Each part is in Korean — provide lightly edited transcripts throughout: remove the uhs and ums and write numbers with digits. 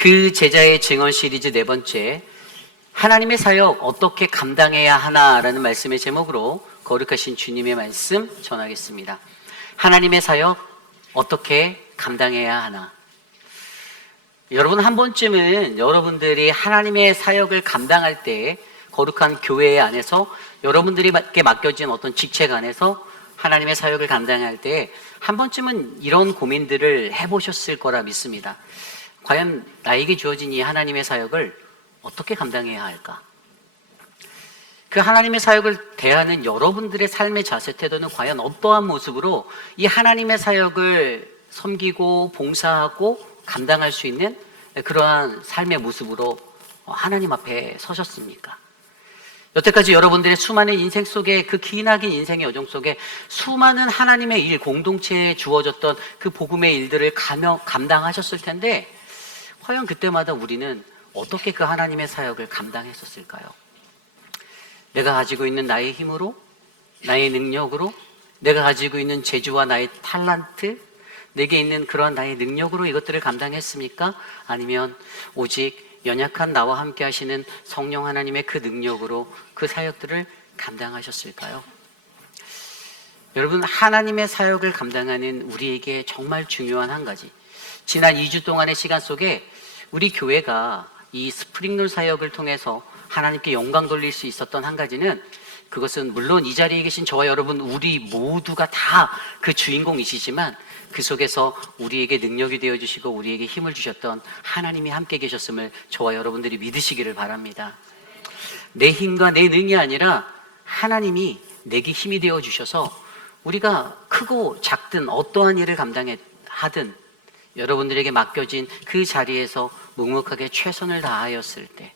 그 제자의 증언 시리즈 네 번째, 하나님의 사역 어떻게 감당해야 하나라는 말씀의 제목으로 거룩하신 주님의 말씀 전하겠습니다. 하나님의 사역 어떻게 감당해야 하나. 여러분, 한 번쯤은 여러분들이 하나님의 사역을 감당할 때 거룩한 교회 안에서 여러분들에게 맡겨진 어떤 직책 안에서 하나님의 사역을 감당할 때 한 번쯤은 이런 고민들을 해보셨을 거라 믿습니다. 과연 나에게 주어진 이 하나님의 사역을 어떻게 감당해야 할까? 그 하나님의 사역을 대하는 여러분들의 삶의 자세 태도는 과연 어떠한 모습으로 이 하나님의 사역을 섬기고 봉사하고 감당할 수 있는 그러한 삶의 모습으로 하나님 앞에 서셨습니까? 여태까지 여러분들의 수많은 인생 속에, 그 기나긴 인생의 여정 속에 수많은 하나님의 일, 공동체에 주어졌던 그 복음의 일들을 감당하셨을 텐데, 과연 그때마다 우리는 어떻게 그 하나님의 사역을 감당했었을까요? 내가 가지고 있는 나의 힘으로, 나의 능력으로, 내가 가지고 있는 재주와 나의 탤런트, 내게 있는 그러한 나의 능력으로 이것들을 감당했습니까? 아니면 오직 연약한 나와 함께 하시는 성령 하나님의 그 능력으로 그 사역들을 감당하셨을까요? 여러분, 하나님의 사역을 감당하는 우리에게 정말 중요한 한 가지, 지난 2주 동안의 시간 속에 우리 교회가 이 스프링롤 사역을 통해서 하나님께 영광 돌릴 수 있었던 한 가지는, 그것은 물론 이 자리에 계신 저와 여러분 우리 모두가 다 그 주인공이시지만 그 속에서 우리에게 능력이 되어주시고 우리에게 힘을 주셨던 하나님이 함께 계셨음을 저와 여러분들이 믿으시기를 바랍니다. 내 힘과 내 능이 아니라 하나님이 내게 힘이 되어주셔서 우리가 크고 작든 어떠한 일을 하든 여러분들에게 맡겨진 그 자리에서 묵묵하게 최선을 다하였을 때,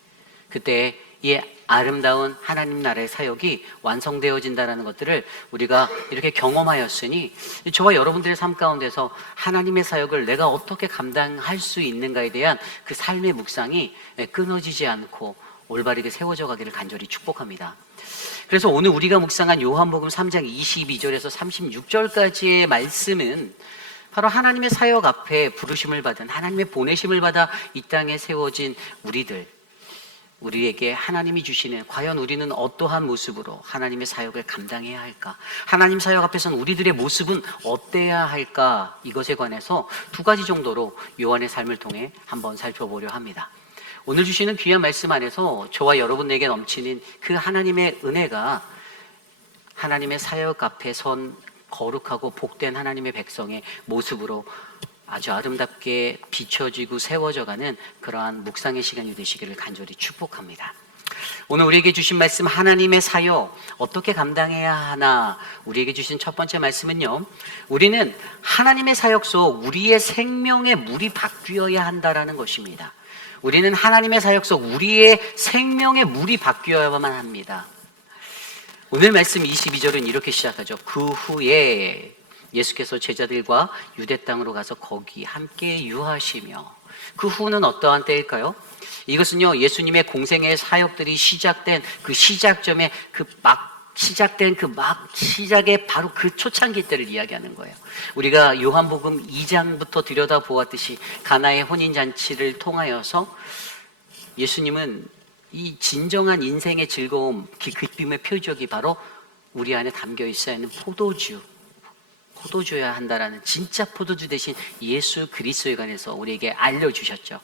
그때 이 아름다운 하나님 나라의 사역이 완성되어진다는 것들을 우리가 이렇게 경험하였으니, 저와 여러분들의 삶 가운데서 하나님의 사역을 내가 어떻게 감당할 수 있는가에 대한 그 삶의 묵상이 끊어지지 않고 올바르게 세워져 가기를 간절히 축복합니다. 그래서 오늘 우리가 묵상한 요한복음 3장 22절에서 36절까지의 말씀은 바로 하나님의 사역 앞에 부르심을 받은, 하나님의 보내심을 받아 이 땅에 세워진 우리에게 하나님이 주시는, 과연 우리는 어떠한 모습으로 하나님의 사역을 감당해야 할까? 하나님 사역 앞에서는 우리들의 모습은 어때야 할까? 이것에 관해서 두 가지 정도로 요한의 삶을 통해 한번 살펴보려 합니다. 오늘 주시는 귀한 말씀 안에서 저와 여러분에게 넘치는 그 하나님의 은혜가 하나님의 사역 앞에 선 거룩하고 복된 하나님의 백성의 모습으로 아주 아름답게 비춰지고 세워져가는 그러한 묵상의 시간이 되시기를 간절히 축복합니다. 오늘 우리에게 주신 말씀, 하나님의 사역 어떻게 감당해야 하나, 우리에게 주신 첫 번째 말씀은요, 우리는 하나님의 사역 속 우리의 생명의 물이 바뀌어야 한다라는 것입니다. 우리는 하나님의 사역 속 우리의 생명의 물이 바뀌어야만 합니다. 오늘 말씀 22절은 이렇게 시작하죠. 그 후에 예수께서 제자들과 유대 땅으로 가서 거기 함께 유하시며. 그 후는 어떠한 때일까요? 이것은요, 예수님의 공생의 사역들이 시작된 그 시작점에 시작의 바로 그 초창기 때를 이야기하는 거예요. 우리가 요한복음 2장부터 들여다보았듯이 가나의 혼인잔치를 통하여서 예수님은 이 진정한 인생의 즐거움, 기쁨의 표적이 바로 우리 안에 담겨 있어야 하는 포도주여야 한다라는, 진짜 포도주 대신 예수 그리스도에 관해서 우리에게 알려주셨죠.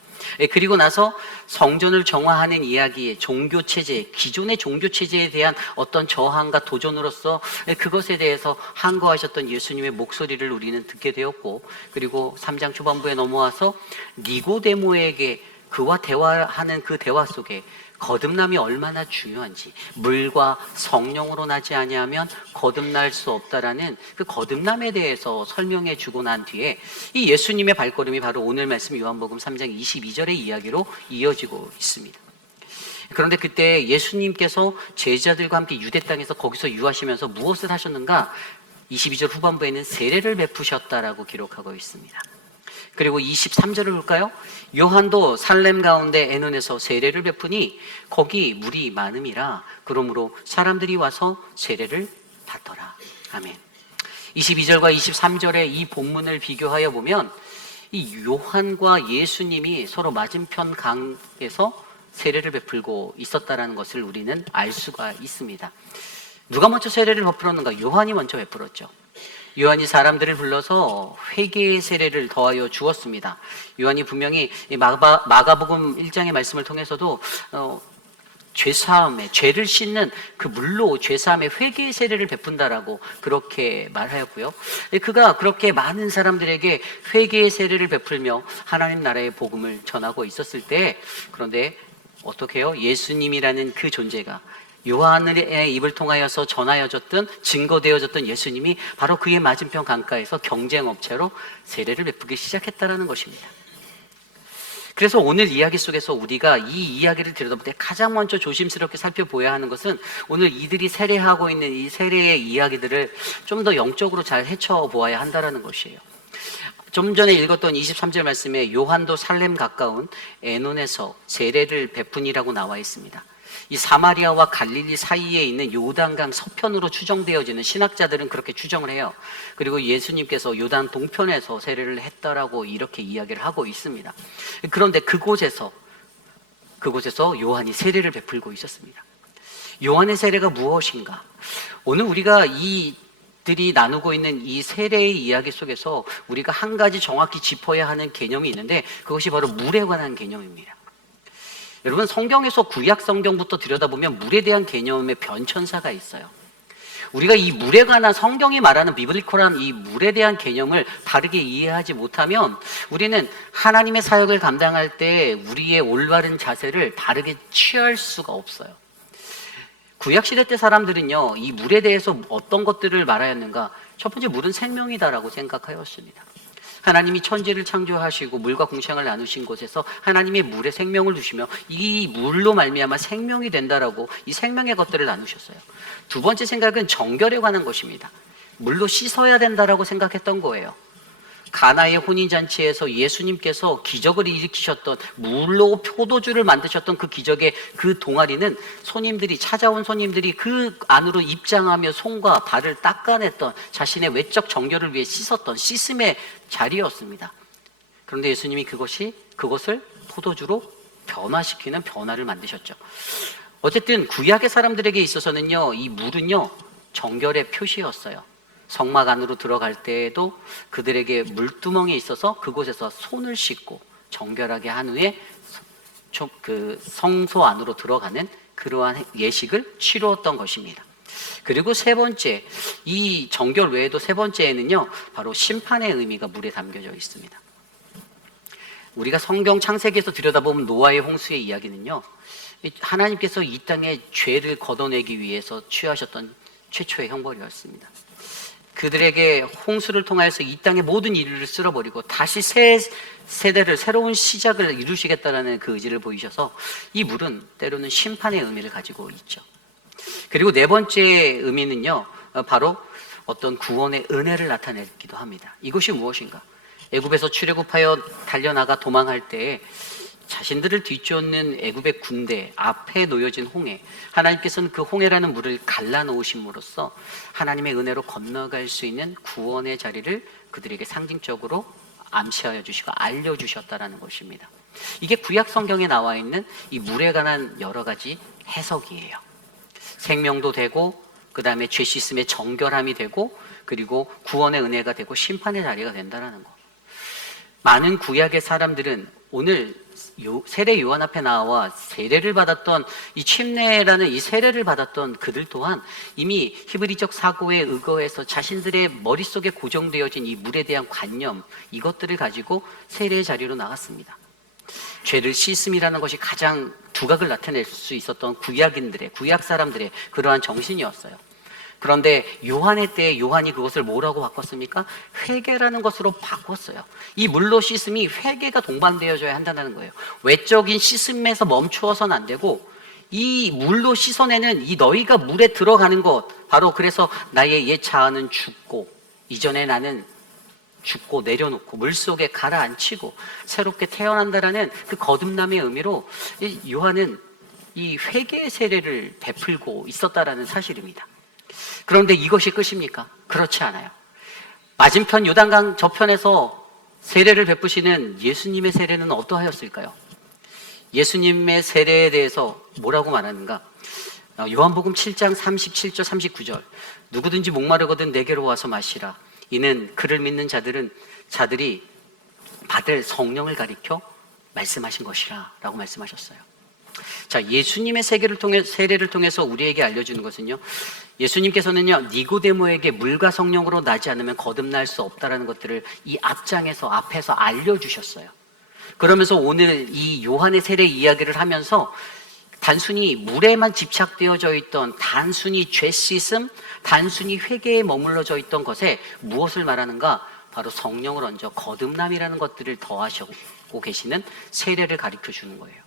그리고 나서 성전을 정화하는 이야기의 종교체제, 기존의 종교체제에 대한 어떤 저항과 도전으로서 그것에 대해서 항거하셨던 예수님의 목소리를 우리는 듣게 되었고, 그리고 3장 초반부에 넘어와서 니고데모에게 그와 대화하는 그 대화 속에 거듭남이 얼마나 중요한지, 물과 성령으로 나지 아니하면 거듭날 수 없다라는 그 거듭남에 대해서 설명해 주고 난 뒤에 이 예수님의 발걸음이 바로 오늘 말씀 요한복음 3장 22절의 이야기로 이어지고 있습니다. 그런데 그때 예수님께서 제자들과 함께 유대 땅에서 거기서 유하시면서 무엇을 하셨는가? 22절 후반부에는 세례를 베푸셨다라고 기록하고 있습니다. 그리고 23절을 볼까요? 요한도 살렘 가운데 에논에서 세례를 베푸니 거기 물이 많음이라, 그러므로 사람들이 와서 세례를 받더라. 아멘. 22절과 23절의 이 본문을 비교하여 보면 이 요한과 예수님이 서로 맞은편 강에서 세례를 베풀고 있었다라는 것을 우리는 알 수가 있습니다. 누가 먼저 세례를 베풀었는가? 요한이 먼저 베풀었죠. 요한이 사람들을 불러서 회개의 세례를 더하여 주었습니다. 요한이 분명히 마가복음 1장의 말씀을 통해서도 죄사함에, 죄를 씻는 그 물로 죄사함에 회개의 세례를 베푼다라고 그렇게 말하였고요. 그가 그렇게 많은 사람들에게 회개의 세례를 베풀며 하나님 나라의 복음을 전하고 있었을 때, 그런데 어떻게 해요? 예수님이라는 그 존재가, 요한의 입을 통하여서 전하여졌던, 증거되어졌던 예수님이 바로 그의 맞은편 강가에서 경쟁업체로 세례를 베푸기 시작했다는 것입니다. 그래서 오늘 이야기 속에서 우리가 이 이야기를 들여다볼 때 가장 먼저 조심스럽게 살펴보아야 하는 것은, 오늘 이들이 세례하고 있는 이 세례의 이야기들을 좀 더 영적으로 잘 헤쳐보아야 한다는 것이에요. 좀 전에 읽었던 23절 말씀에 요한도 살렘 가까운 에논에서 세례를 베푸니라고 나와 있습니다. 이 사마리아와 갈릴리 사이에 있는 요단강 서편으로 추정되어지는 신학자들은 그렇게 추정을 해요. 그리고 예수님께서 요단 동편에서 세례를 했다라고 이렇게 이야기를 하고 있습니다. 그런데 그곳에서 요한이 세례를 베풀고 있었습니다. 요한의 세례가 무엇인가? 오늘 우리가 이들이 나누고 있는 이 세례의 이야기 속에서 우리가 한 가지 정확히 짚어야 하는 개념이 있는데, 그것이 바로 물에 관한 개념입니다. 여러분, 성경에서 구약 성경부터 들여다보면 물에 대한 개념의 변천사가 있어요. 우리가 이 물에 관한 성경이 말하는 비블리컬한 이 물에 대한 개념을 바르게 이해하지 못하면 우리는 하나님의 사역을 감당할 때 우리의 올바른 자세를 바르게 취할 수가 없어요. 구약시대 때 사람들은요, 이 물에 대해서 어떤 것들을 말하였는가? 첫 번째, 물은 생명이다라고 생각하였습니다. 하나님이 천지를 창조하시고 물과 공생을 나누신 곳에서 하나님의 물에 생명을 두시며 이 물로 말미암아 생명이 된다라고 이 생명의 것들을 나누셨어요. 두 번째 생각은 정결에 관한 것입니다. 물로 씻어야 된다라고 생각했던 거예요. 가나의 혼인잔치에서 예수님께서 기적을 일으키셨던, 물로 포도주를 만드셨던 그 기적의 그 동아리는 찾아온 손님들이 그 안으로 입장하며 손과 발을 닦아냈던, 자신의 외적 정결을 위해 씻음의 자리였습니다. 그런데 예수님이 그것을 포도주로 변화시키는 변화를 만드셨죠. 어쨌든 구약의 사람들에게 있어서는요, 이 물은요, 정결의 표시였어요. 성막 안으로 들어갈 때에도 그들에게 물두멍에 있어서 그곳에서 손을 씻고 정결하게 한 후에 그 성소 안으로 들어가는 그러한 예식을 치루었던 것입니다. 그리고 세 번째, 이 정결 외에도 세 번째에는요, 바로 심판의 의미가 물에 담겨져 있습니다. 우리가 성경 창세기에서 들여다보면 노아의 홍수의 이야기는요, 하나님께서 이 땅의 죄를 걷어내기 위해서 취하셨던 최초의 형벌이었습니다. 그들에게 홍수를 통하여서 이 땅의 모든 인류를 쓸어버리고 다시 새 세대를, 새로운 시작을 이루시겠다는 그 의지를 보이셔서 이 물은 때로는 심판의 의미를 가지고 있죠. 그리고 네 번째 의미는요, 바로 어떤 구원의 은혜를 나타내기도 합니다. 이것이 무엇인가? 애굽에서 출애굽하여 달려나가 도망할 때에 자신들을 뒤쫓는 애굽의 군대 앞에 놓여진 홍해, 하나님께서는 그 홍해라는 물을 갈라놓으심으로써 하나님의 은혜로 건너갈 수 있는 구원의 자리를 그들에게 상징적으로 암시하여 주시고 알려주셨다라는 것입니다. 이게 구약 성경에 나와 있는 이 물에 관한 여러 가지 해석이에요. 생명도 되고, 그 다음에 죄 씻음의 정결함이 되고, 그리고 구원의 은혜가 되고 심판의 자리가 된다는 것. 많은 구약의 사람들은 오늘 세례 요한 앞에 나와 세례를 받았던, 이 침례라는 이 세례를 받았던 그들 또한 이미 히브리적 사고에 의거해서 자신들의 머릿속에 고정되어진 이 물에 대한 관념, 이것들을 가지고 세례의 자리로 나갔습니다. 죄를 씻음이라는 것이 가장 두각을 나타낼 수 있었던 구약 사람들의 그러한 정신이었어요. 그런데 요한의 때에 요한이 그것을 뭐라고 바꿨습니까? 회개라는 것으로 바꿨어요. 이 물로 씻음이 회개가 동반되어져야 한다는 거예요. 외적인 씻음에서 멈추어서는 안 되고, 이 물로 씻어내는 이 너희가 물에 들어가는 것, 바로 그래서 나의 옛 자아는 죽고, 이전에 나는 죽고 내려놓고 물속에 가라앉히고 새롭게 태어난다라는 그 거듭남의 의미로 요한은 이 회개의 세례를 베풀고 있었다라는 사실입니다. 그런데 이것이 끝입니까? 그렇지 않아요. 맞은편 요단강 저편에서 세례를 베푸시는 예수님의 세례는 어떠하였을까요? 예수님의 세례에 대해서 뭐라고 말하는가? 요한복음 7장 37절 39절 누구든지 목마르거든 내게로 와서 마시라. 이는 그를 믿는 자들이 받을 성령을 가리켜 말씀하신 것이라 라고 말씀하셨어요. 자, 예수님의 세례를 통해서 우리에게 알려주는 것은요, 예수님께서는요, 니고데모에게 물과 성령으로 나지 않으면 거듭날 수 없다라는 것들을 이 앞에서 알려주셨어요. 그러면서 오늘 이 요한의 세례 이야기를 하면서 단순히 물에만 집착되어져 있던 단순히 죄 씻음, 단순히 회개에 머물러져 있던 것에 무엇을 말하는가? 바로 성령을 얹어 거듭남이라는 것들을 더하시고 계시는 세례를 가르쳐 주는 거예요.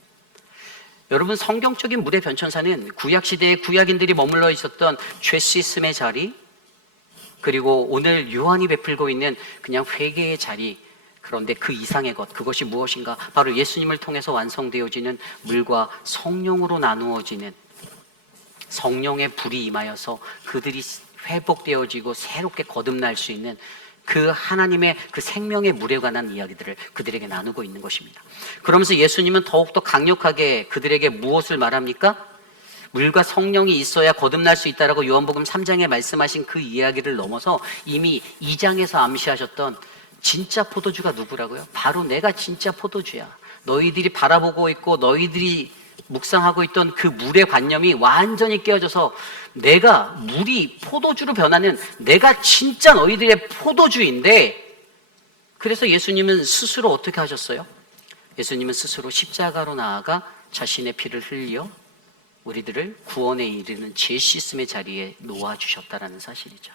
여러분, 성경적인 물의 변천사는 구약시대에 구약인들이 머물러 있었던 죄 씻음의 자리, 그리고 오늘 요한이 베풀고 있는 그냥 회개의 자리, 그런데 그 이상의 것, 그것이 무엇인가? 바로 예수님을 통해서 완성되어지는 물과 성령으로 나누어지는 성령의 불이 임하여서 그들이 회복되어지고 새롭게 거듭날 수 있는 그 하나님의 그 생명의 물에 관한 이야기들을 그들에게 나누고 있는 것입니다. 그러면서 예수님은 더욱더 강력하게 그들에게 무엇을 말합니까? 물과 성령이 있어야 거듭날 수 있다라고 요한복음 3장에 말씀하신 그 이야기를 넘어서 이미 2장에서 암시하셨던 진짜 포도주가 누구라고요? 바로 내가 진짜 포도주야. 너희들이 바라보고 있고 너희들이 묵상하고 있던 그 물의 관념이 완전히 깨어져서 내가 물이 포도주로 변하는 내가 진짜 너희들의 포도주인데, 그래서 예수님은 스스로 어떻게 하셨어요? 예수님은 스스로 십자가로 나아가 자신의 피를 흘려 우리들을 구원에 이르는 죄 씻음의 자리에 놓아주셨다라는 사실이죠.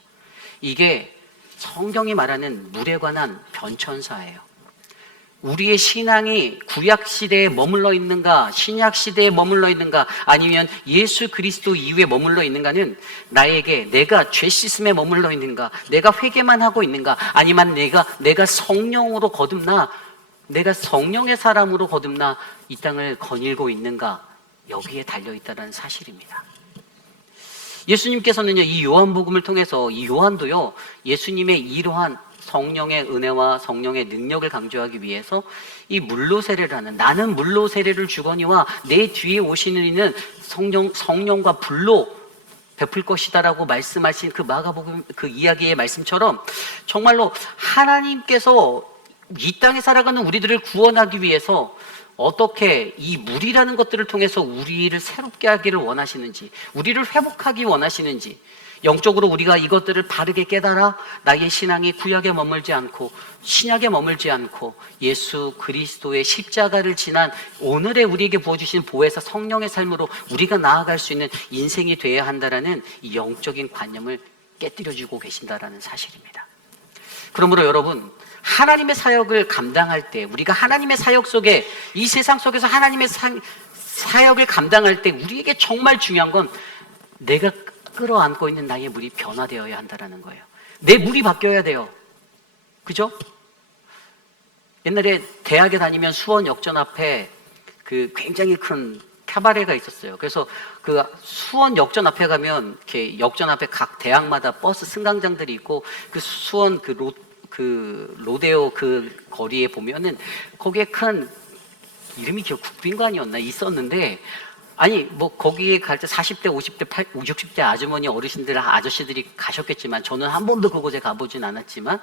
이게 성경이 말하는 물에 관한 변천사예요. 우리의 신앙이 구약시대에 머물러 있는가, 신약시대에 머물러 있는가, 아니면 예수 그리스도 이후에 머물러 있는가는 나에게 내가 죄 씻음에 머물러 있는가, 내가 회개만 하고 있는가, 아니면 내가 성령으로 거듭나, 내가 성령의 사람으로 거듭나 이 땅을 거닐고 있는가, 여기에 달려있다는 사실입니다. 예수님께서는요, 이 요한복음을 통해서 이 요한도요, 예수님의 이러한 성령의 은혜와 성령의 능력을 강조하기 위해서 이 물로 세례를 하는, 나는 물로 세례를 주거니와 내 뒤에 오시는 이는 성령과 불로 베풀 것이다라고 말씀하신 그 마가복음 그 이야기의 말씀처럼 정말로 하나님께서 이 땅에 살아가는 우리들을 구원하기 위해서 어떻게 이 물이라는 것들을 통해서 우리를 새롭게 하기를 원하시는지, 우리를 회복하기 원하시는지, 영적으로 우리가 이것들을 바르게 깨달아 나의 신앙이 구약에 머물지 않고 신약에 머물지 않고 예수 그리스도의 십자가를 지난 오늘의 우리에게 부어주신 보혜사 성령의 삶으로 우리가 나아갈 수 있는 인생이 되어야 한다라는 이 영적인 관념을 깨뜨려주고 계신다라는 사실입니다. 그러므로 여러분, 하나님의 사역을 감당할 때, 우리가 하나님의 사역 속에, 이 세상 속에서 하나님의 사역을 감당할 때 우리에게 정말 중요한 건 내가 끌어안고 있는 나의 물이 변화되어야 한다는 거예요. 내 물이 바뀌어야 돼요. 그죠? 옛날에 대학에 다니면 수원 역전 앞에 그 굉장히 큰 카바레가 있었어요. 그래서 그 수원 역전 앞에 가면 이렇게 역전 앞에 각 대학마다 버스 승강장들이 있고 그 수원 그 로데오 그 거리에 보면은 거기에 큰 이름이 국빈관이었나 있었는데, 아니 뭐 거기에 갈 때 40대, 50대, 60대 아주머니 어르신들 아저씨들이 가셨겠지만 저는 한 번도 그곳에 가보진 않았지만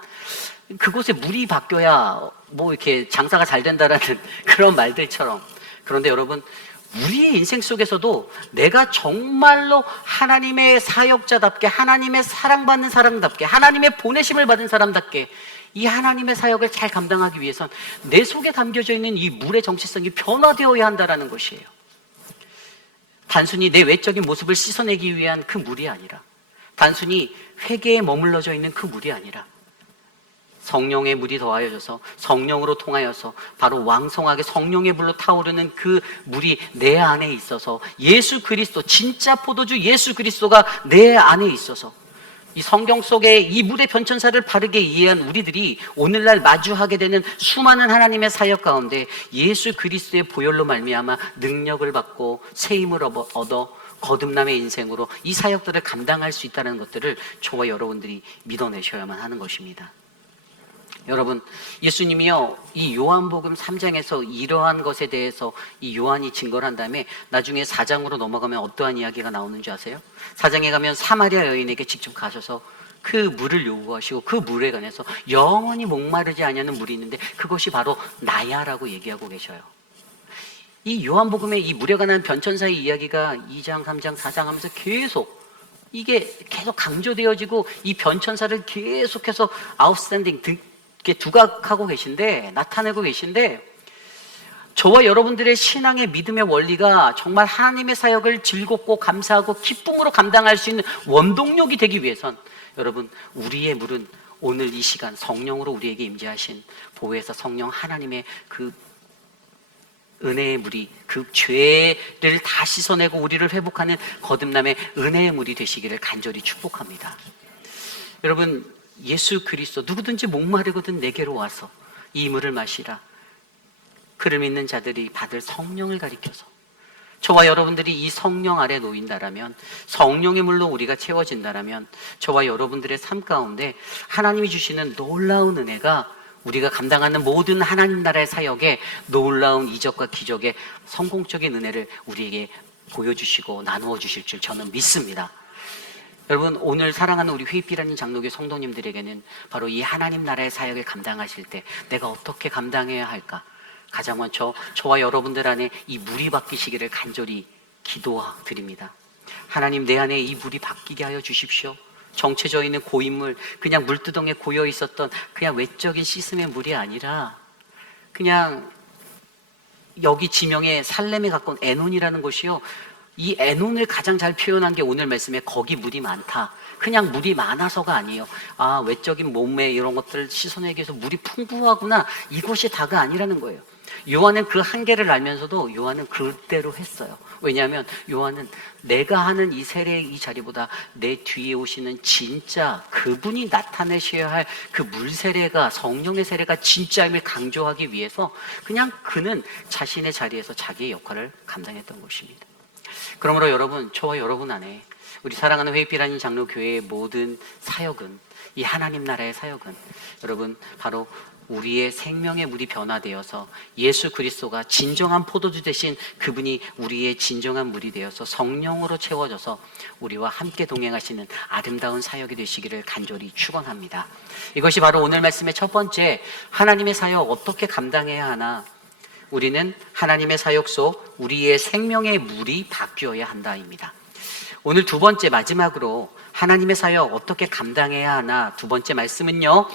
그곳에 물이 바뀌어야 뭐 이렇게 장사가 잘 된다라는 그런 말들처럼, 그런데 여러분, 우리의 인생 속에서도 내가 정말로 하나님의 사역자답게, 하나님의 사랑받는 사람답게, 하나님의 보내심을 받은 사람답게 이 하나님의 사역을 잘 감당하기 위해선 내 속에 담겨져 있는 이 물의 정체성이 변화되어야 한다는 것이에요. 단순히 내 외적인 모습을 씻어내기 위한 그 물이 아니라, 단순히 회개에 머물러져 있는 그 물이 아니라 성령의 물이 더하여져서 성령으로 통하여서 바로 왕성하게 성령의 불로 타오르는 그 물이 내 안에 있어서 예수 그리스도, 진짜 포도주 예수 그리스도가 내 안에 있어서 이 성경 속에 이 물의 변천사를 바르게 이해한 우리들이 오늘날 마주하게 되는 수많은 하나님의 사역 가운데 예수 그리스도의 보혈로 말미암아 능력을 받고 새 힘을 얻어 거듭남의 인생으로 이 사역들을 감당할 수 있다는 것들을 저와 여러분들이 믿어내셔야만 하는 것입니다. 여러분, 예수님이요, 이 요한복음 3장에서 이러한 것에 대해서 이 요한이 증거를 한 다음에 나중에 4장으로 넘어가면 어떠한 이야기가 나오는지 아세요? 4장에 가면 사마리아 여인에게 직접 가셔서 그 물을 요구하시고 그 물에 관해서 영원히 목마르지 아니하는 물이 있는데 그것이 바로 나야라고 얘기하고 계셔요. 이 요한복음의 이 물에 관한 변천사의 이야기가 2장, 3장, 4장 하면서 이게 계속 강조되어지고 이 변천사를 계속해서 아웃스탠딩 이렇게 두각하고 계신데, 나타내고 계신데, 저와 여러분들의 신앙의 믿음의 원리가 정말 하나님의 사역을 즐겁고 감사하고 기쁨으로 감당할 수 있는 원동력이 되기 위해선 여러분, 우리의 물은 오늘 이 시간 성령으로 우리에게 임재하신 보혜사 성령 하나님의 그 은혜의 물이, 그 죄를 다 씻어내고 우리를 회복하는 거듭남의 은혜의 물이 되시기를 간절히 축복합니다. 여러분, 예수 그리스도, 누구든지 목마르거든 내게로 와서 이 물을 마시라. 그를 믿는 자들이 받을 성령을 가리켜서, 저와 여러분들이 이 성령 아래 놓인다라면, 성령의 물로 우리가 채워진다라면 저와 여러분들의 삶 가운데 하나님이 주시는 놀라운 은혜가 우리가 감당하는 모든 하나님 나라의 사역에 놀라운 이적과 기적의 성공적인 은혜를 우리에게 보여주시고 나누어 주실 줄 저는 믿습니다. 여러분, 오늘 사랑하는 우리 회입비라는 장로교 성도님들에게는 바로 이 하나님 나라의 사역을 감당하실 때 내가 어떻게 감당해야 할까? 가장 먼저 저와 여러분들 안에 이 물이 바뀌시기를 간절히 기도드립니다. 하나님, 내 안에 이 물이 바뀌게 하여 주십시오. 정체져 있는 고인물, 그냥 물두덩이에 고여 있었던 그냥 외적인 시스템의 물이 아니라 그냥 여기 지명에 살렘에 가까운 에논이라는 곳이요, 이 에논을 가장 잘 표현한 게 오늘 말씀에 거기 물이 많다. 그냥 물이 많아서가 아니에요. 아, 외적인 몸매 이런 것들을 씻어내기 위해서 물이 풍부하구나, 이것이 다가 아니라는 거예요. 요한은 그 한계를 알면서도 요한은 그대로 했어요. 왜냐하면 요한은 내가 하는 이 세례의 이 자리보다 내 뒤에 오시는 진짜 그분이 나타내셔야 할 그 물 세례가, 성령의 세례가 진짜임을 강조하기 위해서 그냥 그는 자신의 자리에서 자기의 역할을 감당했던 것입니다. 그러므로 여러분, 저와 여러분 안에 우리 사랑하는 회입비라는 장로교회의 모든 사역은, 이 하나님 나라의 사역은 여러분 바로 우리의 생명의 물이 변화되어서 예수 그리스도가 진정한 포도주 대신 그분이 우리의 진정한 물이 되어서 성령으로 채워져서 우리와 함께 동행하시는 아름다운 사역이 되시기를 간절히 축원합니다. 이것이 바로 오늘 말씀의 첫 번째, 하나님의 사역 어떻게 감당해야 하나? 우리는 하나님의 사역 속 우리의 생명의 물이 바뀌어야 한다입니다. 오늘 두 번째, 마지막으로 하나님의 사역 어떻게 감당해야 하나? 두 번째 말씀은요,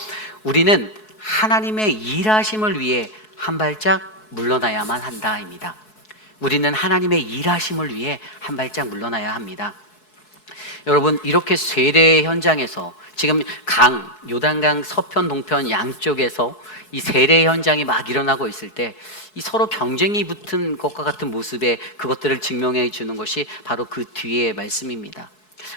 우리는 하나님의 일하심을 위해 한 발짝 물러나야만 한다입니다. 우리는 하나님의 일하심을 위해 한 발짝 물러나야 합니다. 여러분, 이렇게 세례 현장에서 지금 요단강 서편 동편 양쪽에서 이 세례 현장이 막 일어나고 있을 때 이 서로 경쟁이 붙은 것과 같은 모습에 그것들을 증명해 주는 것이 바로 그 뒤의 말씀입니다.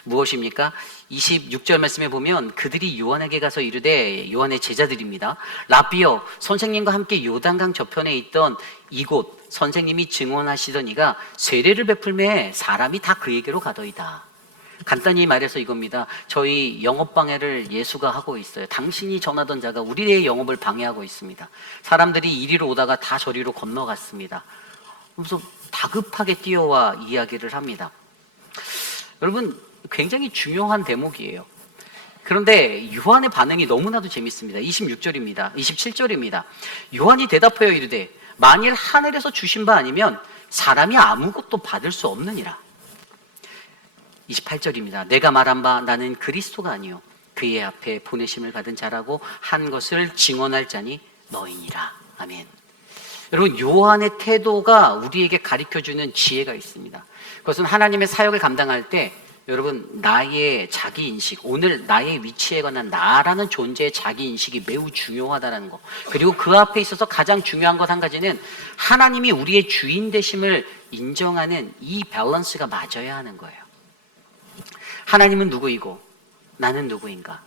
무엇입니까? 26절 말씀에 보면 그들이 요한에게 가서 이르되, 요한의 제자들입니다. 라비여, 선생님과 함께 요단강 저편에 있던 이곳 선생님이 증언하시던 이가 세례를 베풀매 사람이 다 그에게로 가더이다. 간단히 말해서 이겁니다. 저희 영업 방해를 예수가 하고 있어요. 당신이 전하던 자가 우리의 영업을 방해하고 있습니다. 사람들이 이리로 오다가 다 저리로 건너갔습니다. 그래서 다급하게 뛰어와 이야기를 합니다. 여러분, 굉장히 중요한 대목이에요. 그런데 요한의 반응이 너무나도 재밌습니다. 26절입니다. 27절입니다. 요한이 대답하여 이르되, 만일 하늘에서 주신 바 아니면 사람이 아무것도 받을 수 없느니라. 28절입니다. 내가 말한 바 나는 그리스도가 아니요 그의 앞에 보내심을 받은 자라고 한 것을 증언할 자니 너희니라. 아멘. 여러분, 요한의 태도가 우리에게 가르쳐주는 지혜가 있습니다. 그것은 하나님의 사역을 감당할 때 여러분, 나의 자기인식, 오늘 나의 위치에 관한 나라는 존재의 자기인식이 매우 중요하다는 것, 그리고 그 앞에 있어서 가장 중요한 것 한 가지는 하나님이 우리의 주인 되심을 인정하는 이 밸런스가 맞아야 하는 거예요. 하나님은 누구이고 나는 누구인가?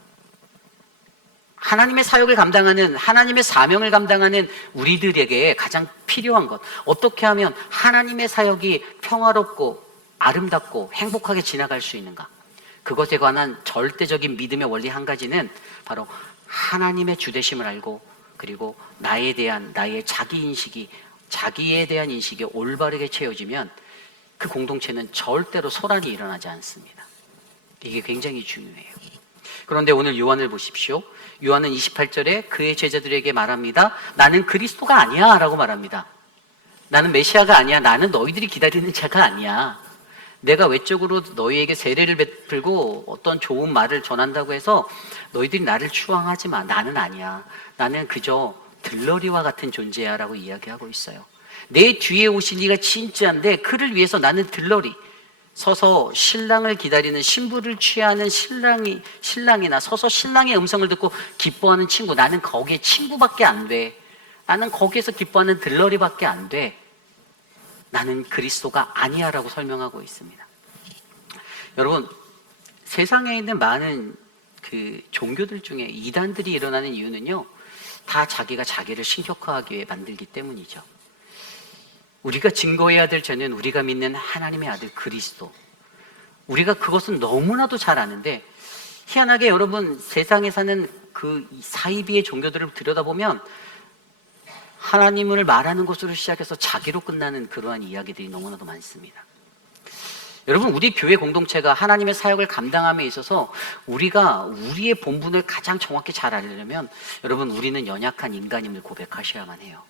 하나님의 사역을 감당하는, 하나님의 사명을 감당하는 우리들에게 가장 필요한 것, 어떻게 하면 하나님의 사역이 평화롭고 아름답고 행복하게 지나갈 수 있는가? 그것에 관한 절대적인 믿음의 원리 한 가지는 바로 하나님의 주되심을 알고, 그리고 나에 대한 나의 자기에 대한 인식이 올바르게 채워지면 그 공동체는 절대로 소란이 일어나지 않습니다. 이게 굉장히 중요해요. 그런데 오늘 요한을 보십시오. 요한은 28절에 그의 제자들에게 말합니다. 나는 그리스도가 아니야 라고 말합니다. 나는 메시아가 아니야. 나는 너희들이 기다리는 자가 아니야. 내가 외적으로 너희에게 세례를 베풀고 어떤 좋은 말을 전한다고 해서 너희들이 나를 추앙하지 마. 나는 아니야. 나는 그저 들러리와 같은 존재야 라고 이야기하고 있어요. 내 뒤에 오신 이가 진짜인데 그를 위해서 나는 들러리, 서서 신랑을 기다리는 신부를 취하는 신랑이나 서서 신랑의 음성을 듣고 기뻐하는 친구, 나는 거기에 친구밖에 안 돼. 나는 거기에서 기뻐하는 들러리밖에 안 돼. 나는 그리스도가 아니야 라고 설명하고 있습니다. 여러분, 세상에 있는 많은 그 종교들 중에 이단들이 일어나는 이유는요, 다 자기가 자기를 신격화하기 위해 만들기 때문이죠. 우리가 증거해야 될 죄는 우리가 믿는 하나님의 아들 그리스도. 우리가 그것은 너무나도 잘 아는데, 희한하게 여러분, 세상에 사는 그 사이비의 종교들을 들여다보면 하나님을 말하는 것으로 시작해서 자기로 끝나는 그러한 이야기들이 너무나도 많습니다. 여러분, 우리 교회 공동체가 하나님의 사역을 감당함에 있어서 우리가 우리의 본분을 가장 정확히 잘 알려면, 여러분, 우리는 연약한 인간임을 고백하셔야만 해요.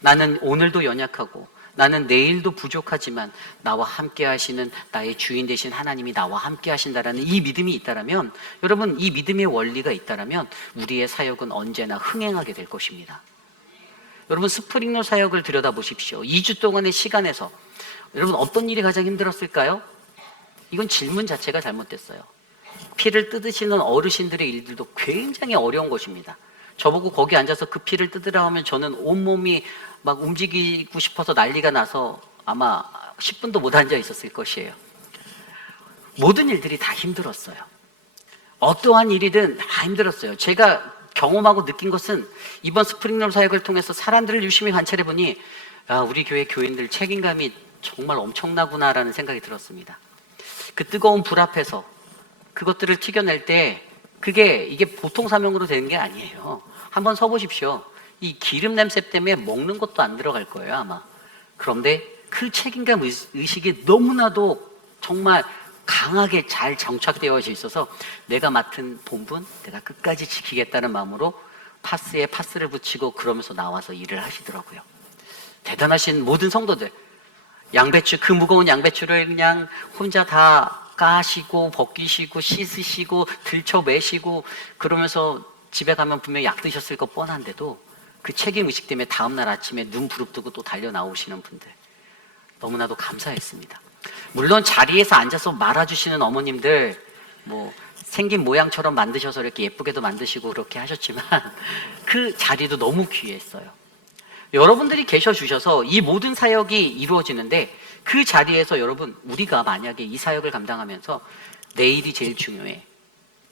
나는 오늘도 연약하고 나는 내일도 부족하지만 나와 함께 하시는 나의 주인 되신 하나님이 나와 함께 하신다라는 이 믿음이 있다라면, 여러분, 이 믿음의 원리가 있다라면 우리의 사역은 언제나 흥행하게 될 것입니다. 여러분, 스프링롤 사역을 들여다보십시오. 2주 동안의 시간에서 여러분 어떤 일이 가장 힘들었을까요? 이건 질문 자체가 잘못됐어요. 피를 뜯으시는 어르신들의 일들도 굉장히 어려운 것입니다. 저보고 거기 앉아서 그 피를 뜯으라 하면 저는 온몸이 막 움직이고 싶어서 난리가 나서 아마 10분도 못 앉아 있었을 것이에요. 모든 일들이 다 힘들었어요. 어떠한 일이든 다 힘들었어요. 제가 경험하고 느낀 것은 이번 스프링롤 사역을 통해서 사람들을 유심히 관찰해 보니, 야, 우리 교회 교인들 책임감이 정말 엄청나구나라는 생각이 들었습니다. 그 뜨거운 불 앞에서 그것들을 튀겨낼 때 이게 보통 사명으로 되는 게 아니에요. 한번 서보십시오. 이 기름 냄새 때문에 먹는 것도 안 들어갈 거예요, 아마. 그런데 그 책임감 의식이 너무나도 정말 강하게 잘 정착되어 있어서 내가 맡은 본분, 내가 끝까지 지키겠다는 마음으로 파스에 파스를 붙이고 그러면서 나와서 일을 하시더라고요. 대단하신 모든 성도들, 양배추, 그 무거운 양배추를 그냥 혼자 다 까시고 벗기시고 씻으시고 들쳐매시고 그러면서 집에 가면 분명히 약 드셨을 거 뻔한데도 그 책임의식 때문에 다음날 아침에 눈 부릅뜨고 또 달려 나오시는 분들, 너무나도 감사했습니다. 물론 자리에서 앉아서 말아주시는 어머님들, 뭐 생긴 모양처럼 만드셔서 이렇게 예쁘게도 만드시고 그렇게 하셨지만 그 자리도 너무 귀했어요. 여러분들이 계셔주셔서 이 모든 사역이 이루어지는데, 그 자리에서 여러분, 우리가 만약에 이 사역을 감당하면서 내일이 제일 중요해.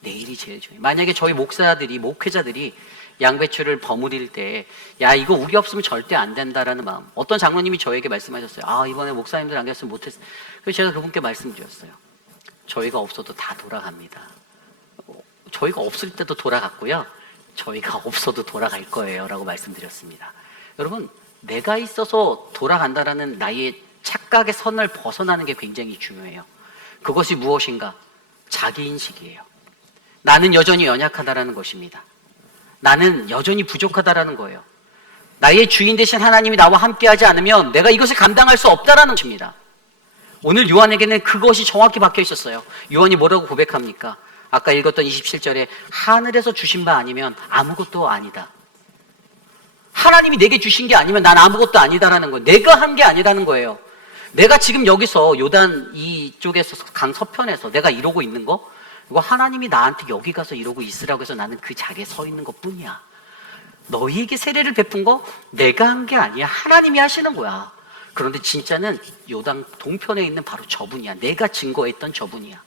내일이 제일 중요해. 만약에 저희 목회자들이 양배추를 버무릴 때, 야, 이거 우리 없으면 절대 안 된다라는 마음. 어떤 장로님이 저에게 말씀하셨어요. 아, 이번에 목사님들 안 계셨으면 못했어요. 그래서 제가 그분께 말씀드렸어요. 저희가 없어도 다 돌아갑니다. 저희가 없을 때도 돌아갔고요. 저희가 없어도 돌아갈 거예요 라고 말씀드렸습니다. 여러분, 내가 있어서 돌아간다라는 나의 착각의 선을 벗어나는 게 굉장히 중요해요. 그것이 무엇인가? 자기인식이에요. 나는 여전히 연약하다라는 것입니다. 나는 여전히 부족하다라는 거예요. 나의 주인 되신 하나님이 나와 함께하지 않으면 내가 이것을 감당할 수 없다라는 것입니다. 오늘 요한에게는 그것이 정확히 박혀 있었어요. 요한이 뭐라고 고백합니까? 아까 읽었던 27절에 하늘에서 주신 바 아니면 아무것도 아니다. 하나님이 내게 주신 게 아니면 난 아무것도 아니다라는 거예요. 내가 한 게 아니라는 거예요. 내가 지금 여기서 요단 이쪽에서 강 서편에서 내가 이러고 있는 거, 이거 하나님이 나한테 여기 가서 이러고 있으라고 해서 나는 그 자리에 서 있는 것 뿐이야. 너희에게 세례를 베푼 거 내가 한 게 아니야. 하나님이 하시는 거야. 그런데 진짜는 요단 동편에 있는 바로 저분이야. 내가 증거했던 저분이야.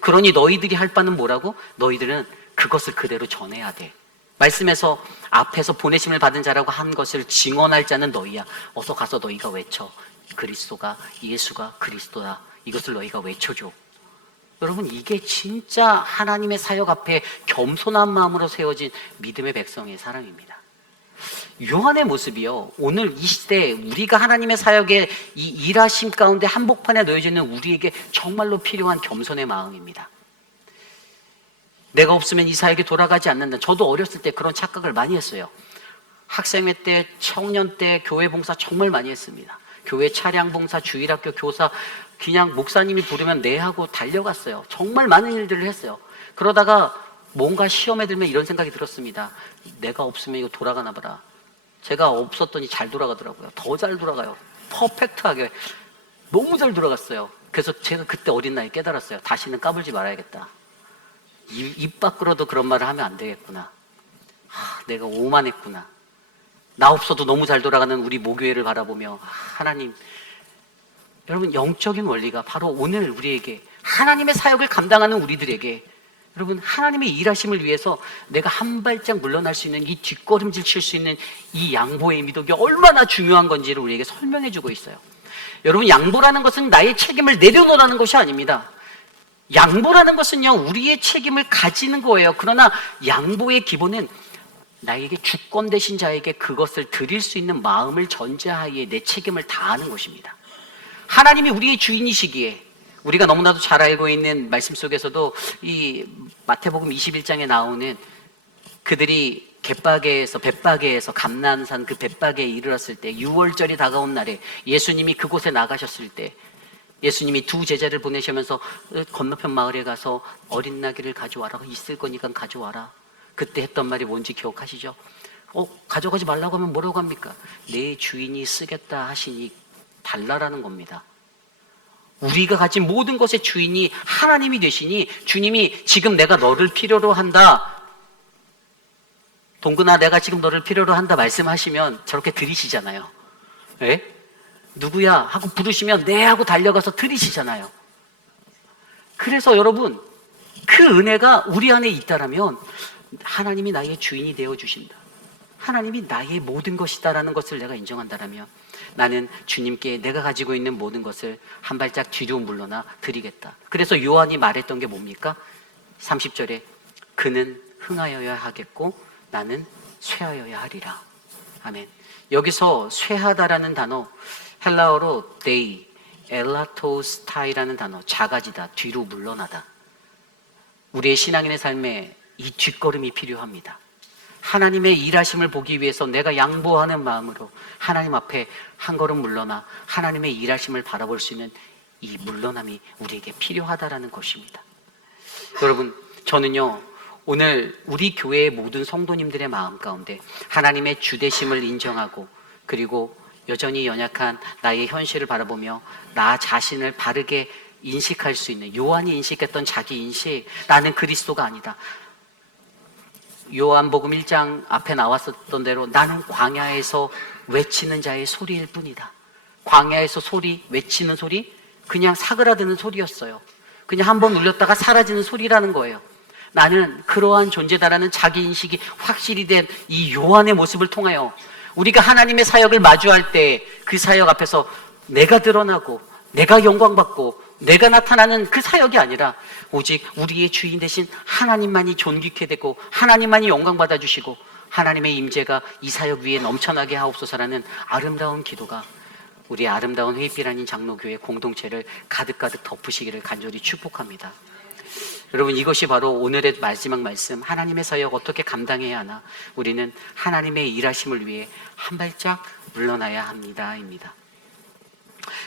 그러니 너희들이 할 바는 뭐라고? 너희들은 그것을 그대로 전해야 돼. 말씀에서 앞에서 보내심을 받은 자라고 한 것을 증언할 자는 너희야. 어서 가서 너희가 외쳐. 그리스도가, 예수가 그리스도다. 이것을 너희가 외쳐줘. 여러분, 이게 진짜 하나님의 사역 앞에 겸손한 마음으로 세워진 믿음의 백성의 사람입니다. 요한의 모습이요, 오늘 이 시대에 우리가 하나님의 사역에 이 일하심 가운데 한복판에 놓여져 있는 우리에게 정말로 필요한 겸손의 마음입니다. 내가 없으면 이 사역이 돌아가지 않는다. 저도 어렸을 때 그런 착각을 많이 했어요. 학생회 때, 청년 때 교회 봉사 정말 많이 했습니다. 교회 차량 봉사, 주일학교 교사, 그냥 목사님이 부르면 네 하고 달려갔어요. 정말 많은 일들을 했어요. 그러다가 뭔가 시험에 들면 이런 생각이 들었습니다. 내가 없으면 이거 돌아가나 보다. 제가 없었더니 잘 돌아가더라고요. 더 잘 돌아가요. 퍼펙트하게 너무 잘 돌아갔어요. 그래서 제가 그때 어린 나이에 깨달았어요. 다시는 까불지 말아야겠다. 입 밖으로도 그런 말을 하면 안 되겠구나. 내가 오만했구나. 나 없어도 너무 잘 돌아가는 우리 모교회를 바라보며 하나님, 여러분, 영적인 원리가 바로 오늘 우리에게, 하나님의 사역을 감당하는 우리들에게, 여러분, 하나님의 일하심을 위해서 내가 한 발짝 물러날 수 있는, 이 뒷걸음질 칠 수 있는 이 양보의 미덕이 얼마나 중요한 건지를 우리에게 설명해 주고 있어요. 여러분, 양보라는 것은 나의 책임을 내려놓으라는 것이 아닙니다. 양보라는 것은요, 우리의 책임을 가지는 거예요. 그러나 양보의 기본은 나에게 주권 되신 자에게 그것을 드릴 수 있는 마음을 전제하에 내 책임을 다하는 것입니다. 하나님이 우리의 주인이시기에, 우리가 너무나도 잘 알고 있는 말씀 속에서도 이 마태복음 21장에 나오는 그들이 벳바게에서 감난산 그 벳바게에 이르렀을 때, 6월절이 다가온 날에 예수님이 그곳에 나가셨을 때 예수님이 두 제자를 보내시면서 건너편 마을에 가서 어린 나귀를 가져와라. 있을 거니까 가져와라. 그때 했던 말이 뭔지 기억하시죠? 가져가지 말라고 하면 뭐라고 합니까? 내 주인이 쓰겠다 하시니 달라라는 겁니다. 우리가 가진 모든 것의 주인이 하나님이 되시니, 주님이 지금 내가 너를 필요로 한다, 동근아 내가 지금 너를 필요로 한다 말씀하시면 저렇게 들이시잖아요. 예? 누구야? 하고 부르시면 네 하고 달려가서 들이시잖아요. 그래서 여러분, 그 은혜가 우리 안에 있다라면 하나님이 나의 주인이 되어주신다, 하나님이 나의 모든 것이다라는 것을 내가 인정한다라면 나는 주님께 내가 가지고 있는 모든 것을 한 발짝 뒤로 물러나 드리겠다. 그래서 요한이 말했던 게 뭡니까? 30절에 그는 흥하여야 하겠고 나는 쇠하여야 하리라. 아멘. 여기서 쇠하다라는 단어, 헬라어로 데이, 엘라토스타이라는 단어, 작아지다, 뒤로 물러나다. 우리의 신앙인의 삶에 이 뒷걸음이 필요합니다. 하나님의 일하심을 보기 위해서 내가 양보하는 마음으로 하나님 앞에 한 걸음 물러나 하나님의 일하심을 바라볼 수 있는 이 물러남이 우리에게 필요하다라는 것입니다. 여러분, 저는요, 오늘 우리 교회의 모든 성도님들의 마음 가운데 하나님의 주되심을 인정하고, 그리고 여전히 연약한 나의 현실을 바라보며 나 자신을 바르게 인식할 수 있는, 요한이 인식했던 자기 인식, 나는 그리스도가 아니다. 요한복음 1장 앞에 나왔었던 대로 나는 광야에서 외치는 자의 소리일 뿐이다. 광야에서 외치는 소리, 그냥 사그라드는 소리였어요. 그냥 한번 울렸다가 사라지는 소리라는 거예요. 나는 그러한 존재다라는 자기 인식이 확실히 된 이 요한의 모습을 통하여 우리가 하나님의 사역을 마주할 때 그 사역 앞에서 내가 드러나고 내가 영광받고 내가 나타나는 그 사역이 아니라 오직 우리의 주인 되신 하나님만이 존귀케 되고 하나님만이 영광받아 주시고 하나님의 임재가 이 사역 위에 넘쳐나게 하옵소서라는 아름다운 기도가 우리의 아름다운 회빛 아닌 장로교회 공동체를 가득가득 덮으시기를 간절히 축복합니다. 여러분, 이것이 바로 오늘의 마지막 말씀, 하나님의 사역 어떻게 감당해야 하나, 우리는 하나님의 일하심을 위해 한 발짝 물러나야 합니다입니다.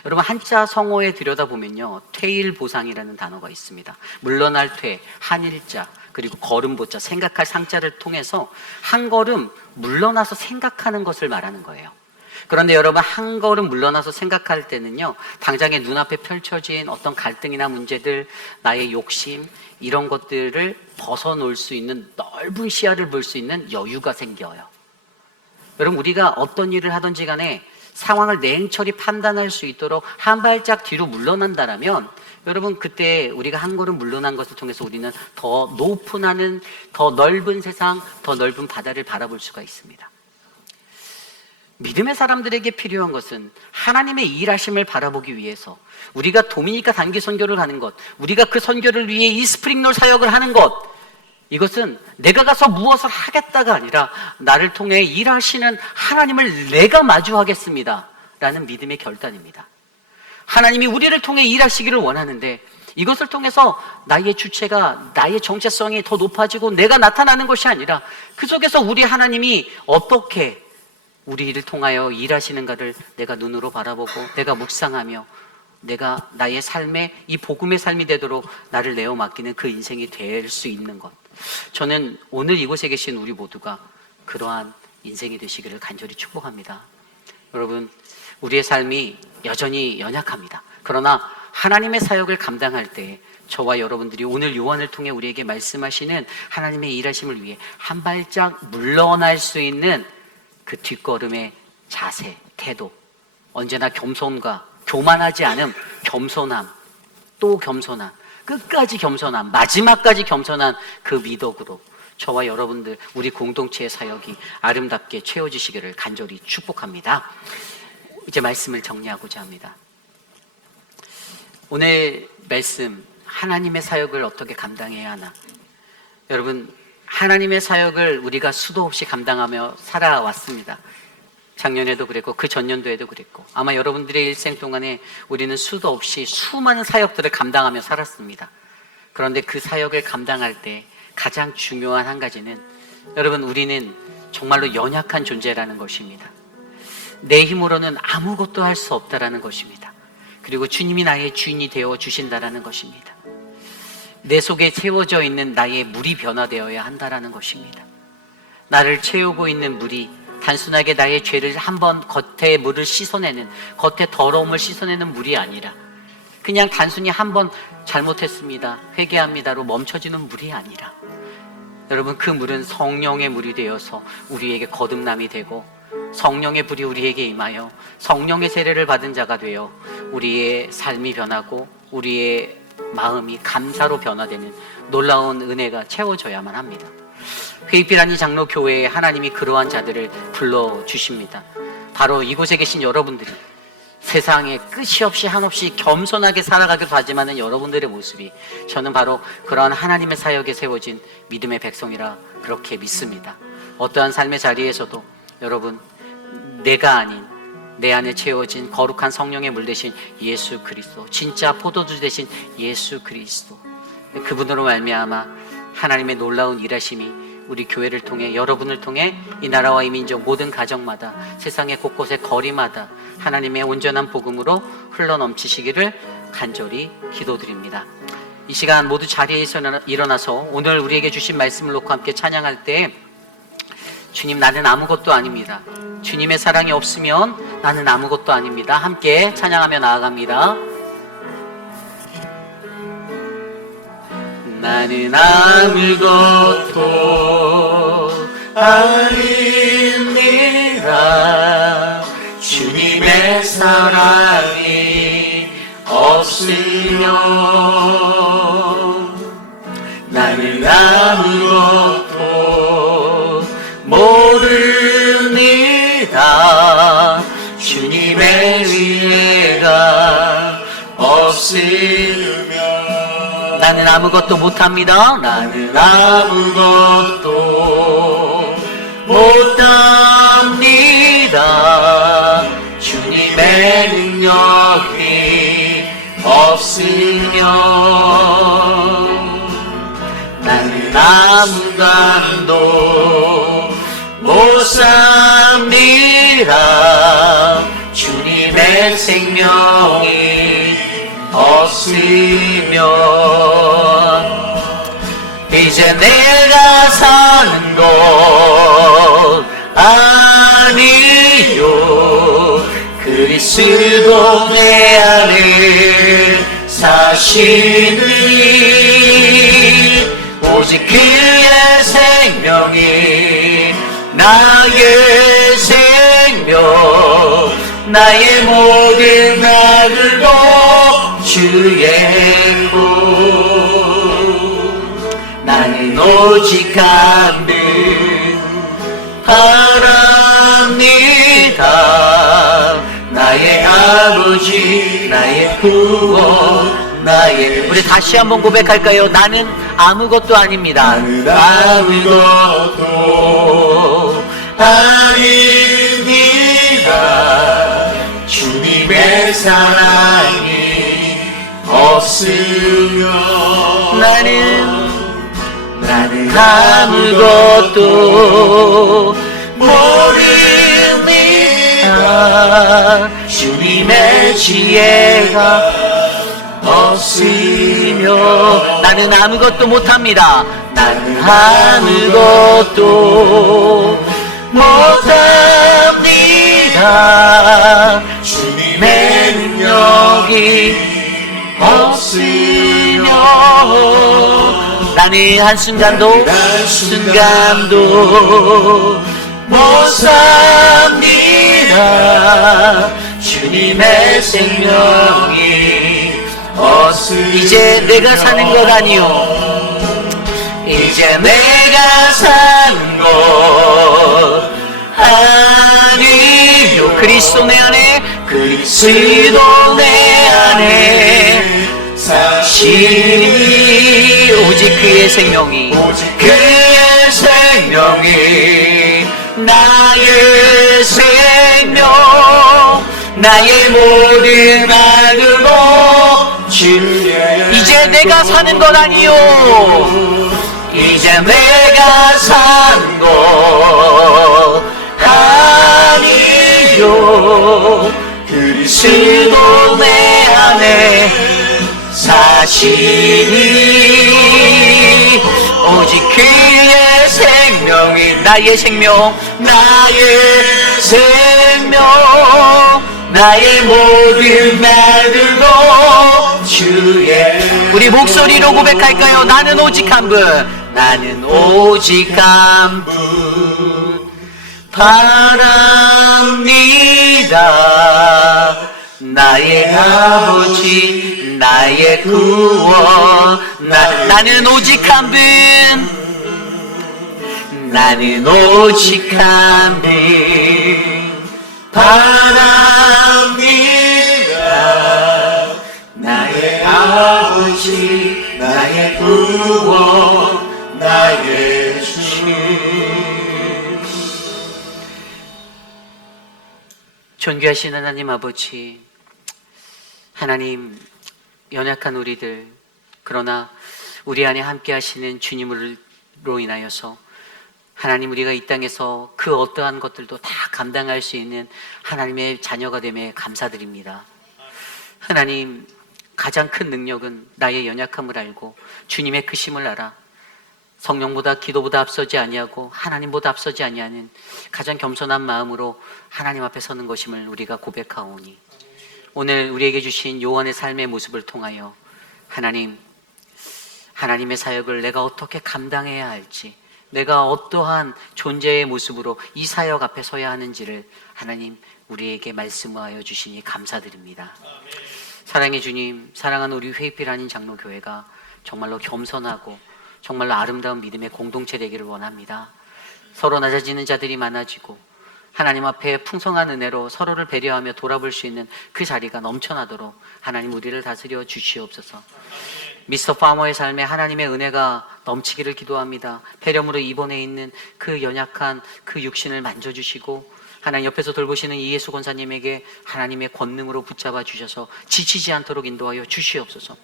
여러분, 한자 성어에 들여다보면요, 퇴일보상이라는 단어가 있습니다. 물러날 퇴, 한일자, 그리고 걸음보자, 생각할 상자를 통해서 한 걸음 물러나서 생각하는 것을 말하는 거예요. 그런데 여러분, 한 걸음 물러나서 생각할 때는요, 당장에 눈앞에 펼쳐진 어떤 갈등이나 문제들, 나의 욕심, 이런 것들을 벗어놓을 수 있는 넓은 시야를 볼 수 있는 여유가 생겨요. 여러분, 우리가 어떤 일을 하든지 간에 상황을 냉철히 판단할 수 있도록 한 발짝 뒤로 물러난다라면, 여러분, 그때 우리가 한 걸음 물러난 것을 통해서 우리는 더 높은 하늘, 더 넓은 세상, 더 넓은 바다를 바라볼 수가 있습니다. 믿음의 사람들에게 필요한 것은 하나님의 일하심을 바라보기 위해서 우리가 도미니카 단기 선교를 가는 것, 우리가 그 선교를 위해 이 스프링롤 사역을 하는 것, 이것은 내가 가서 무엇을 하겠다가 아니라 나를 통해 일하시는 하나님을 내가 마주하겠습니다 라는 믿음의 결단입니다. 하나님이 우리를 통해 일하시기를 원하는데 이것을 통해서 나의 주체가, 나의 정체성이 더 높아지고 내가 나타나는 것이 아니라 그 속에서 우리 하나님이 어떻게 우리를 통하여 일하시는가를 내가 눈으로 바라보고 내가 묵상하며 내가 나의 삶에 이 복음의 삶이 되도록 나를 내어 맡기는 그 인생이 될 수 있는 것, 저는 오늘 이곳에 계신 우리 모두가 그러한 인생이 되시기를 간절히 축복합니다. 여러분, 우리의 삶이 여전히 연약합니다. 그러나 하나님의 사역을 감당할 때 저와 여러분들이 오늘 요한을 통해 우리에게 말씀하시는 하나님의 일하심을 위해 한 발짝 물러날 수 있는 그 뒷걸음의 자세, 태도, 언제나 겸손과 교만하지 않음, 겸손함, 또 겸손함, 끝까지 겸손함, 마지막까지 겸손한 그 미덕으로 저와 여러분들, 우리 공동체의 사역이 아름답게 채워지시기를 간절히 축복합니다. 이제 말씀을 정리하고자 합니다. 오늘 말씀, 하나님의 사역을 어떻게 감당해야 하나? 여러분, 하나님의 사역을 우리가 수도 없이 감당하며 살아왔습니다. 작년에도 그랬고 그 전년도에도 그랬고 아마 여러분들의 일생 동안에 우리는 수도 없이 수많은 사역들을 감당하며 살았습니다. 그런데 그 사역을 감당할 때 가장 중요한 한 가지는, 여러분, 우리는 정말로 연약한 존재라는 것입니다. 내 힘으로는 아무것도 할 수 없다라는 것입니다. 그리고 주님이 나의 주인이 되어 주신다라는 것입니다. 내 속에 채워져 있는 나의 물이 변화되어야 한다라는 것입니다. 나를 채우고 있는 물이 단순하게 나의 죄를 한번 겉에 물을 씻어내는, 겉에 더러움을 씻어내는 물이 아니라 그냥 단순히 한번 잘못했습니다, 회개합니다로 멈춰지는 물이 아니라, 여러분, 그 물은 성령의 물이 되어서 우리에게 거듭남이 되고 성령의 불이 우리에게 임하여 성령의 세례를 받은 자가 되어 우리의 삶이 변하고 우리의 마음이 감사로 변화되는 놀라운 은혜가 채워져야만 합니다. 회의피라니 장로 교회에 하나님이 그러한 자들을 불러주십니다. 바로 이곳에 계신 여러분들이 세상에 끝이 없이 한없이 겸손하게 살아가기도 하지만 여러분들의 모습이, 저는 바로 그러한 하나님의 사역에 세워진 믿음의 백성이라 그렇게 믿습니다. 어떠한 삶의 자리에서도 여러분, 내가 아닌 내 안에 채워진 거룩한 성령의 물 대신 예수 그리스도, 진짜 포도주 대신 예수 그리스도, 그분으로 말미암아 하나님의 놀라운 일하심이 우리 교회를 통해, 여러분을 통해 이 나라와 이 민족 모든 가정마다, 세상의 곳곳의 거리마다 하나님의 온전한 복음으로 흘러넘치시기를 간절히 기도드립니다. 이 시간 모두 자리에서 일어나서 오늘 우리에게 주신 말씀을 놓고 함께 찬양할 때, 주님, 나는 아무것도 아닙니다. 주님의 사랑이 없으면 나는 아무것도 아닙니다. 함께 찬양하며 나아갑니다. 나는 아무것도 아닙니다. 주님의 사랑이 없으면 나는 아무것도 모릅니다. 주님의 지혜가 없으면 나는 아무것도 못합니다. 나는 아무것도 못합니다. 주님의 능력이 없으면 나는 아무 감도 못 삽니다. 주님의 생명이 없으면 이제 내가 사는 것 아니요, 그리스도 내 안에 사시니 오직 그의 생명이 나의 생명, 나의 모든 나들도 주의 것. 나는 오직 한 분 바랍니다. 아버지 나의 구원 나의 우리 다시 한번 고백할까요? 나는 아무것도 아닙니다. 나는 아무것도 아닙니다. 주님의 사랑이 없으면 나는 아무것도 모릅니다. 주님의 지혜가 없으며 나는 아무것도 못합니다. 나는 아무것도 못합니다. 주님의 능력이 없으며 나는 한순간도 못 삽니다. 주님의 생명이 없으며 이제 내가 사는 것 아니요 이제 내가 사는 것 아니요 그리스도 내 안에 그리스도 내 안에 사실이 오직 그의 생명이 나의 생명 나의 모든 말들로 이제 내가 사는 것 아니요 이제 내가 사는 것 아니요 그리스도 내 안에 사실이 오직 그의 생명이 나의 생명 나의 모든 말들도 주의 우리 목소리로 고백할까요? 나는 오직 한 분 나는 오직 한 분 바랍니다. 나의 아버지 나의 구원 나는 오직 한 분 나는 오직 한 분 바랍니다. 나의 아버지 나의 구원 나의 주 존귀하신 하나님 아버지 하나님 연약한 우리들 그러나 우리 안에 함께 하시는 주님으로 인하여서 하나님 우리가 이 땅에서 그 어떠한 것들도 다 감당할 수 있는 하나님의 자녀가 됨에 감사드립니다. 하나님 가장 큰 능력은 나의 연약함을 알고 주님의 크심을 알아 성령보다 기도보다 앞서지 아니하고 하나님보다 앞서지 아니하는 가장 겸손한 마음으로 하나님 앞에 서는 것임을 우리가 고백하오니 오늘 우리에게 주신 요한의 삶의 모습을 통하여 하나님의 사역을 내가 어떻게 감당해야 할지 내가 어떠한 존재의 모습으로 이 사역 앞에 서야 하는지를 하나님 우리에게 말씀하여 주시니 감사드립니다. 사랑의 주님, 사랑하는 우리 회의필 한인 장로교회가 정말로 겸손하고 정말로 아름다운 믿음의 공동체 되기를 원합니다. 서로 낮아지는 자들이 많아지고 하나님 앞에 풍성한 은혜로 서로를 배려하며 돌아볼 수 있는 그 자리가 넘쳐나도록 하나님 우리를 다스려 주시옵소서. 미스터 파머의 삶에 하나님의 은혜가 넘치기를 기도합니다. 폐렴으로 입원해 있는 그 연약한 그 육신을 만져주시고 하나님 옆에서 돌보시는 이예수 권사님에게 하나님의 권능으로 붙잡아 주셔서 지치지 않도록 인도하여 주시옵소서.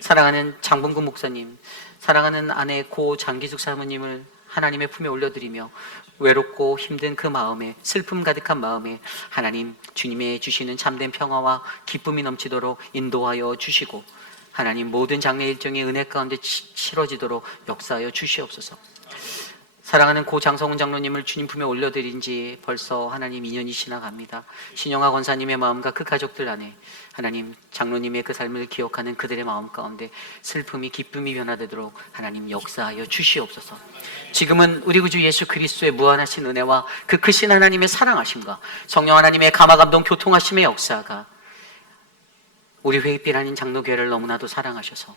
사랑하는 장봉근 목사님, 사랑하는 아내 고 장기숙 사모님을 하나님의 품에 올려드리며 외롭고 힘든 그 마음에 슬픔 가득한 마음에 하나님 주님의 주시는 참된 평화와 기쁨이 넘치도록 인도하여 주시고 하나님 모든 장례 일정이 은혜 가운데 치러지도록 역사하여 주시옵소서. 사랑하는 고 장성훈 장로님을 주님 품에 올려드린 지 벌써 하나님 2년이 지나갑니다. 신영아 권사님의 마음과 그 가족들 안에 하나님 장로님의 그 삶을 기억하는 그들의 마음 가운데 슬픔이 기쁨이 변화되도록 하나님 역사하여 주시옵소서. 지금은 우리 구주 예수 그리스도의 무한하신 은혜와 그 크신 하나님의 사랑하심과 성령 하나님의 감화감동 교통하심의 역사가 우리 회의필 한인 장로교회를 너무나도 사랑하셔서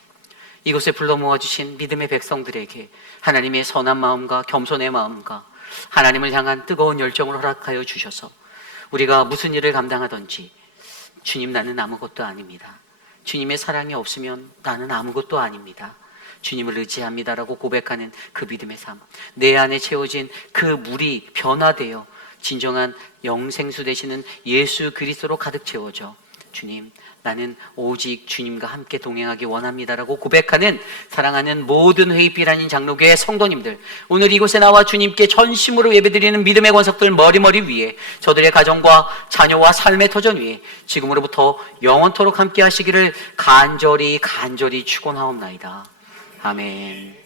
이곳에 불러 모아주신 믿음의 백성들에게 하나님의 선한 마음과 겸손의 마음과 하나님을 향한 뜨거운 열정을 허락하여 주셔서 우리가 무슨 일을 감당하든지 주님, 나는 아무것도 아닙니다. 주님의 사랑이 없으면 나는 아무것도 아닙니다. 주님을 의지합니다라고 고백하는 그 믿음의 삶, 내 안에 채워진 그 물이 변화되어 진정한 영생수 되시는 예수 그리스도로 가득 채워져 주님, 나는 오직 주님과 함께 동행하기 원합니다라고 고백하는 사랑하는 모든 회의빛 아닌 장로교회 성도님들, 오늘 이곳에 나와 주님께 전심으로 예배드리는 믿음의 권석들 머리머리 위에, 저들의 가정과 자녀와 삶의 터전 위에 지금으로부터 영원토록 함께 하시기를 간절히 축원하옵나이다. 아멘.